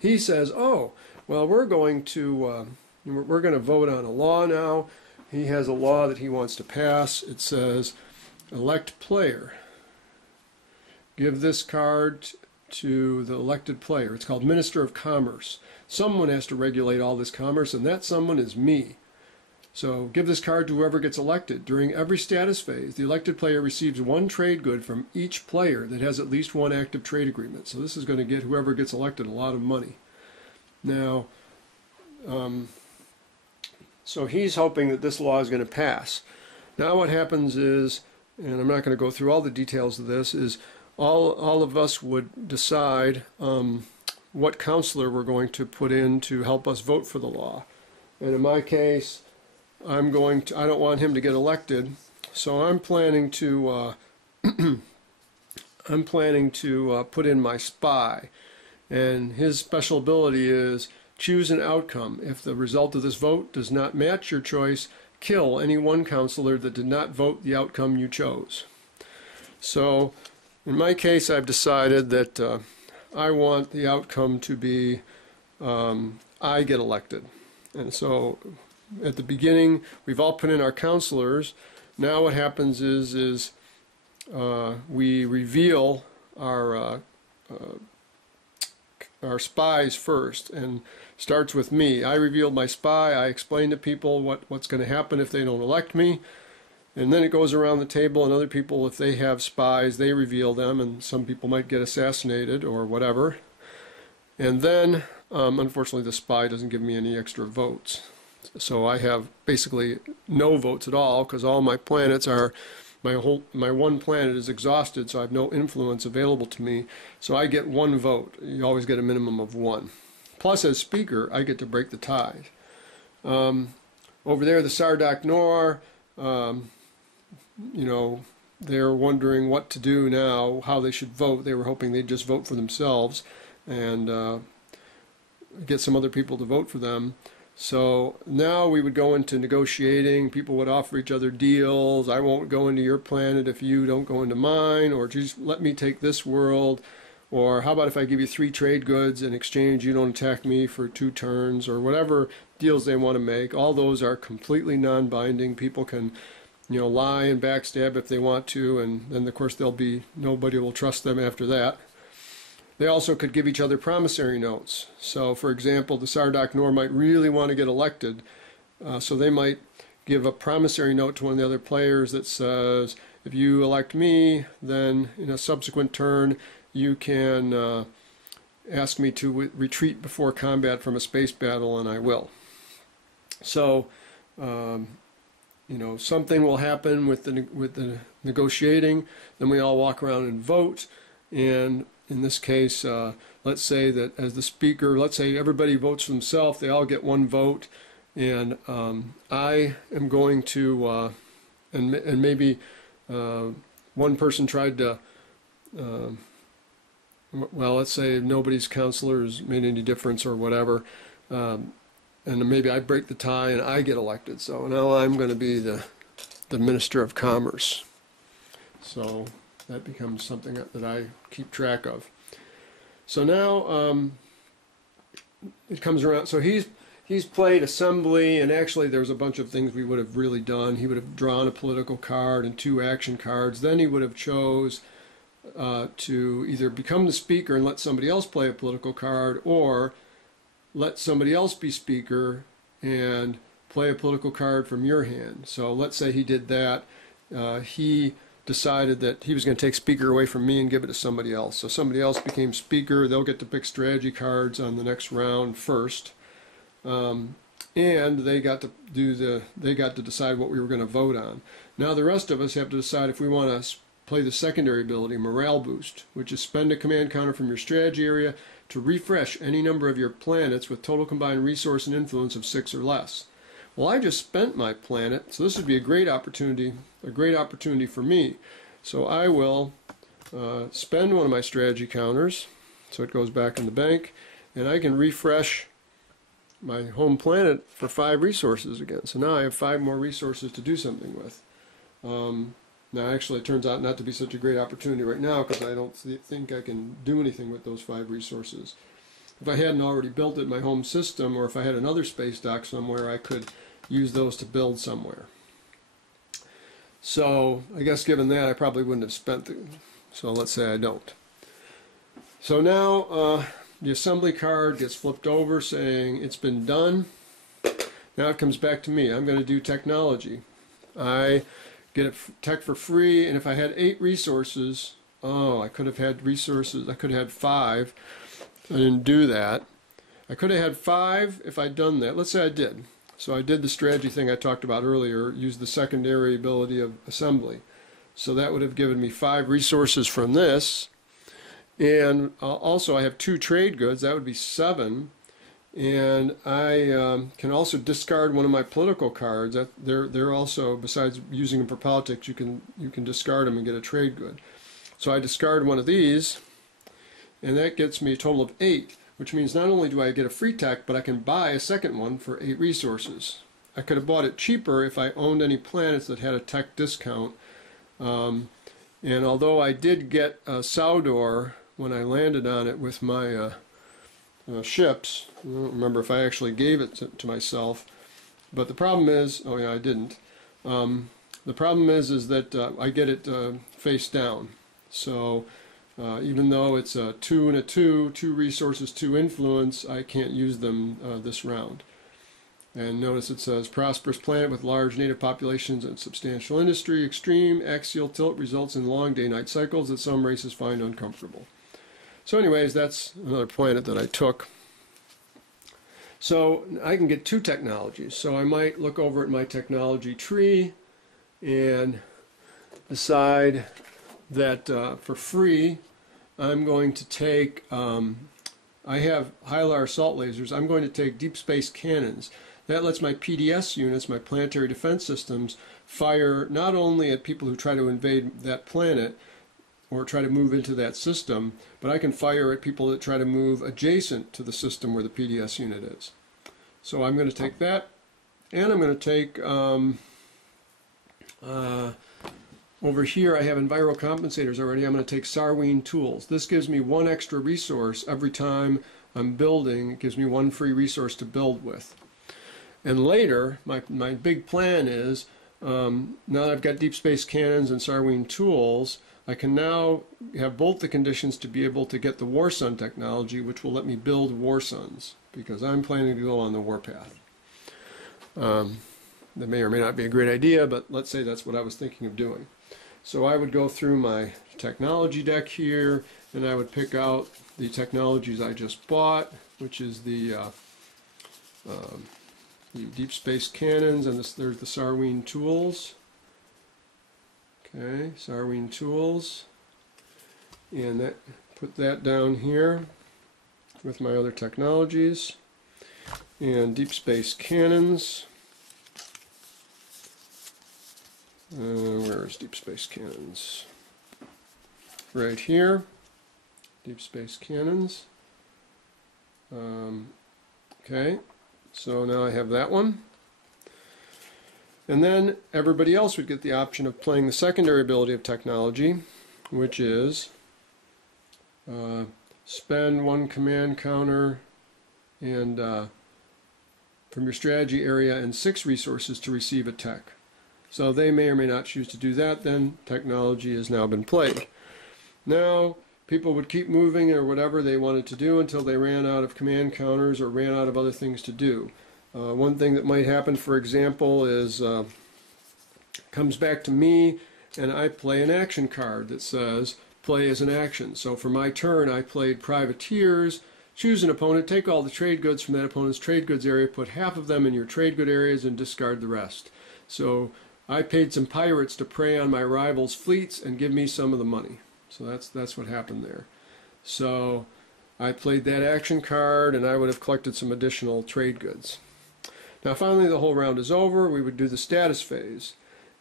he says, oh, well, we're going to vote on a law now. He has a law that he wants to pass. It says, elect player. Give this card to the elected player. It's called Minister of Commerce. Someone has to regulate all this commerce, and that someone is me. So give this card to whoever gets elected. During every status phase, the elected player receives one trade good from each player that has at least one active trade agreement. So this is going to get whoever gets elected a lot of money. Now, so he's hoping that this law is going to pass. Now what happens is, and I'm not going to go through all the details of this, is all of us would decide what counselor we're going to put in to help us vote for the law. And in my case, I don't want him to get elected, so I'm planning to put in my spy, and his special ability is choose an outcome. If the result of this vote does not match your choice, kill any one counselor that did not vote the outcome you chose. So in my case, I've decided that I want the outcome to be I get elected. And so at the beginning, we've all put in our counselors. Now what happens is we reveal our spies first, and starts with me. I revealed my spy. I explain to people what's going to happen if they don't elect me. And then it goes around the table, and other people, if they have spies, they reveal them, and some people might get assassinated or whatever. And then, unfortunately, the spy doesn't give me any extra votes. So I have basically no votes at all, because all my planets are, my one planet is exhausted, so I have no influence available to me. So I get one vote. You always get a minimum of one. Plus, as speaker, I get to break the tie. Over there, the Sardak Nor, you know, they're wondering what to do now, how they should vote. They were hoping they'd just vote for themselves and get some other people to vote for them. So now we would go into negotiating. People would offer each other deals. I won't go into your planet if you don't go into mine, or just let me take this world. Or how about if I give you 3 trade goods in exchange, you don't attack me for 2 turns, or whatever deals they want to make. All those are completely non-binding. People can, you know, lie and backstab if they want to, and then of course nobody will trust them after that. They also could give each other promissory notes. So, for example, the Sardak Nor might really want to get elected, so they might give a promissory note to one of the other players that says, if you elect me, then in a subsequent turn, you can ask me to retreat before combat from a space battle, and I will. So, you know, something will happen with the negotiating. Then we all walk around and vote, and in this case, let's say that as the speaker, let's say everybody votes for themselves, they all get 1 vote, and I am going to, and maybe one person tried to, well, let's say nobody's counselors made any difference or whatever, and maybe I break the tie and I get elected. So now I'm going to be the Minister of Commerce. So that becomes something that I keep track of. So now it comes around. So he's played assembly, and actually there's a bunch of things we would have really done. He would have drawn a political card and 2 action cards. Then he would have chose to either become the speaker and let somebody else play a political card, or let somebody else be speaker and play a political card from your hand. So let's say he did that. He decided that he was going to take speaker away from me and give it to somebody else. So somebody else became speaker. They'll get to pick strategy cards on the next round first, and they got to decide what we were going to vote on. Now the rest of us have to decide if we want to play the secondary ability, morale boost, which is spend a command counter from your strategy area to refresh any number of your planets with total combined resource and influence of 6 or less. Well, I just spent my planet, so this would be a great opportunity for me. So I will spend one of my strategy counters, so it goes back in the bank, and I can refresh my home planet for 5 resources again. So now I have 5 more resources to do something with. Now actually it turns out not to be such a great opportunity right now, because I don't think I can do anything with those 5 resources. if I hadn't already built it in my home system, or if I had another space dock somewhere, I could use those to build somewhere. So I guess given that, I probably wouldn't have spent the, so let's say I don't. So now the assembly card gets flipped over saying it's been done. Now it comes back to me. I'm going to do technology. I get it tech for free, and if I had 8 resources, oh, I could have had resources, I could have had 5. I didn't do that. I could have had 5 if I'd done that. Let's say I did. So I did the strategy thing I talked about earlier, used the secondary ability of assembly. So that would have given me 5 resources from this. And also I have 2 trade goods, that would be 7. And I can also discard one of my political cards. They're also, besides using them for politics, you can discard them and get a trade good. So I discard one of these, and that gets me a total of 8, which means not only do I get a free tech, but I can buy a second one for 8 resources. I could have bought it cheaper if I owned any planets that had a tech discount. And although I did get Sowdor when I landed on it with my ships, I don't remember if I actually gave it to myself, but the problem is, oh yeah, I didn't. The problem is that I get it face down. So even though it's a 2 and a 2, 2 resources, 2 influence, I can't use them this round. And notice it says prosperous planet with large native populations and substantial industry. Extreme axial tilt results in long day-night cycles that some races find uncomfortable. So anyways, that's another planet that I took. So I can get 2 technologies. So I might look over at my technology tree and decide that for free I'm going to take, I have Hylar assault lasers, I'm going to take deep space cannons. That lets my PDS units, my planetary defense systems, fire not only at people who try to invade that planet or try to move into that system, but I can fire at people that try to move adjacent to the system where the PDS unit is. So I'm going to take that, and I'm going to take over here I have enviro compensators already. I'm going to take Sarween tools. This gives me 1 extra resource every time I'm building. It gives me 1 free resource to build with. And later, my big plan is, now that I've got deep space cannons and Sarween tools, I can now have both the conditions to be able to get the War Sun technology, which will let me build War Suns, because I'm planning to go on the warpath. That may or may not be a great idea, but let's say that's what I was thinking of doing. So I would go through my technology deck here, and I would pick out the technologies I just bought, which is the deep space cannons, and there's the Sarween tools. Okay, Sarween tools, and put that down here with my other technologies, and deep space cannons. Where is deep space cannons? Right here, deep space cannons. Okay, so now I have that one. And then everybody else would get the option of playing the secondary ability of technology, which is spend 1 command counter and from your strategy area and 6 resources to receive a tech. So they may or may not choose to do that. Then technology has now been played. Now people would keep moving or whatever they wanted to do until they ran out of command counters or ran out of other things to do. One thing that might happen, for example, is comes back to me and I play an action card that says play as an action. So for my turn I played privateers, choose an opponent, take all the trade goods from that opponent's trade goods area, put half of them in your trade good areas and discard the rest. So I paid some pirates to prey on my rivals' fleets and give me some of the money. So that's what happened there. So I played that action card and I would have collected some additional trade goods. Now finally the whole round is over. We would do the status phase.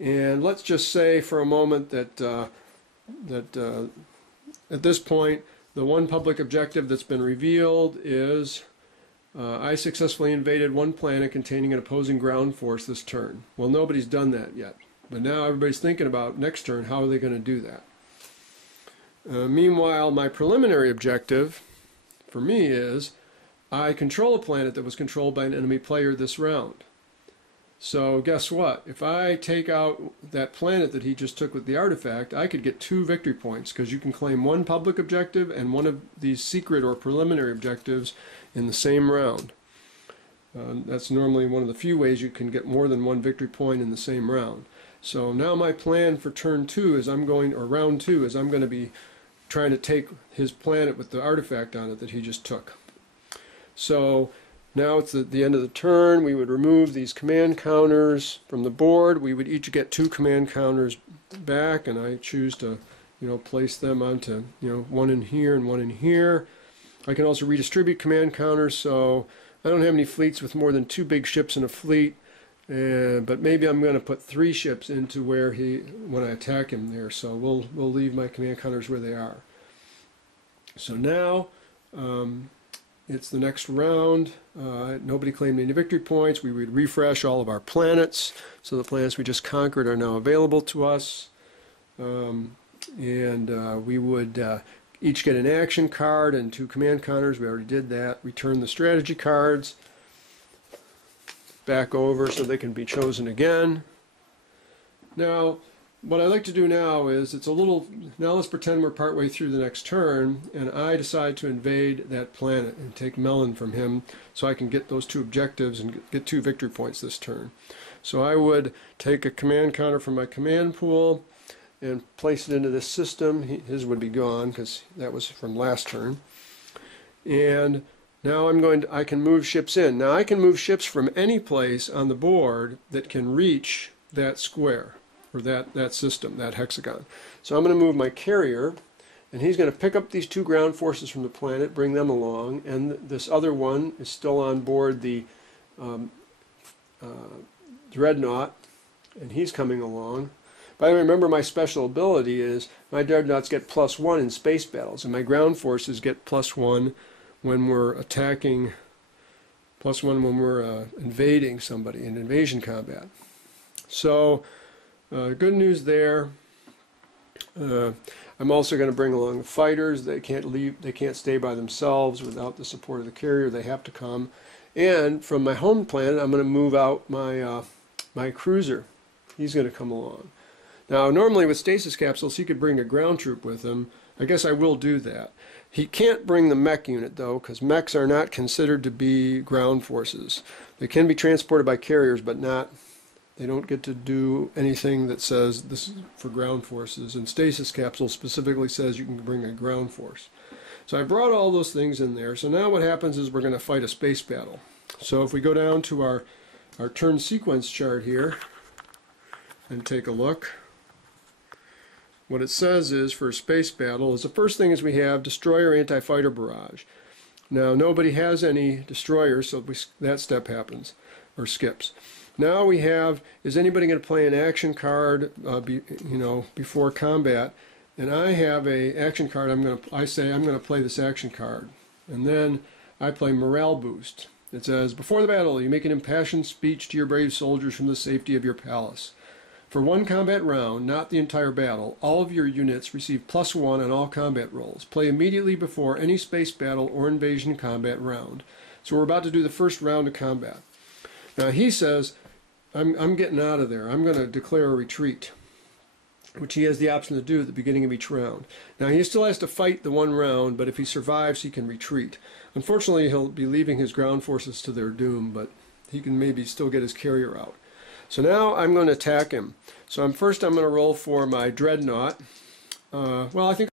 And let's just say for a moment that at this point the one public objective that's been revealed is I successfully invaded 1 planet containing an opposing ground force this turn. Well, nobody's done that yet. But now everybody's thinking about next turn, how are they going to do that? Meanwhile, my preliminary objective for me is I control a planet that was controlled by an enemy player this round. So guess what? If I take out that planet that he just took with the artifact, I could get 2 victory points, because you can claim 1 public objective and 1 of these secret or preliminary objectives in the same round. That's normally one of the few ways you can get more than 1 victory point in the same round. So now my plan for turn 2 is or round 2 is I'm going to be trying to take his planet with the artifact on it that he just took. So now it's the end of the turn. We would remove these command counters from the board. We would each get 2 command counters back, and I choose to, place them onto, 1 in here and 1 in here. I can also redistribute command counters, so I don't have any fleets with more than 2 big ships in a fleet, but maybe I'm going to put 3 ships into where when I attack him there. So we'll leave my command counters where they are. So now it's the next round. Nobody claimed any victory points. We would refresh all of our planets, so the planets we just conquered are now available to us. We would each get an action card and 2 command counters. We already did that. Return the strategy cards back over so they can be chosen again. Now, what I like to do now is now let's pretend we're partway through the next turn, and I decide to invade that planet and take Melon from him so I can get those 2 objectives and get 2 victory points this turn. So I would take a command counter from my command pool and place it into this system. His would be gone because that was from last turn. And now I can move ships in. Now I can move ships from any place on the board that can reach that square, or that system, that hexagon. So I'm going to move my carrier, and he's going to pick up these 2 ground forces from the planet, bring them along, and this other one is still on board the Dreadnought, and he's coming along. By the way, remember my special ability is my Dreadnoughts get +1 in space battles, and my ground forces get +1 when we're attacking, +1 when we're invading somebody in invasion combat. So good news there. I'm also going to bring along the fighters. They can't stay by themselves without the support of the carrier. They have to come. And from my home planet, I'm going to move out my cruiser. He's going to come along. Now, normally with stasis capsules, he could bring a ground troop with him. I guess I will do that. He can't bring the mech unit, though, because mechs are not considered to be ground forces. They can be transported by carriers, but they don't get to do anything that says this is for ground forces. And stasis capsule specifically says you can bring a ground force. So I brought all those things in there. So now what happens is we're going to fight a space battle. So if we go down to our turn sequence chart here and take a look, what it says is for a space battle is the first thing is we have destroyer anti-fighter barrage. Now nobody has any destroyers, so that step happens or skips. Now we have, is anybody going to play an action card before combat? And I have a action card. I say I'm going to play this action card, and then I play morale boost. It says before the battle you make an impassioned speech to your brave soldiers from the safety of your palace. For 1 combat round, not the entire battle, all of your units receive +1 on all combat rolls. Play immediately before any space battle or invasion combat round. So we're about to do the first round of combat. Now he says, I'm getting out of there. I'm going to declare a retreat, which he has the option to do at the beginning of each round. Now he still has to fight the 1 round, but if he survives, he can retreat. Unfortunately, he'll be leaving his ground forces to their doom, but he can maybe still get his carrier out. So now I'm going to attack him. So first I'm going to roll for my Dreadnought. Well, I think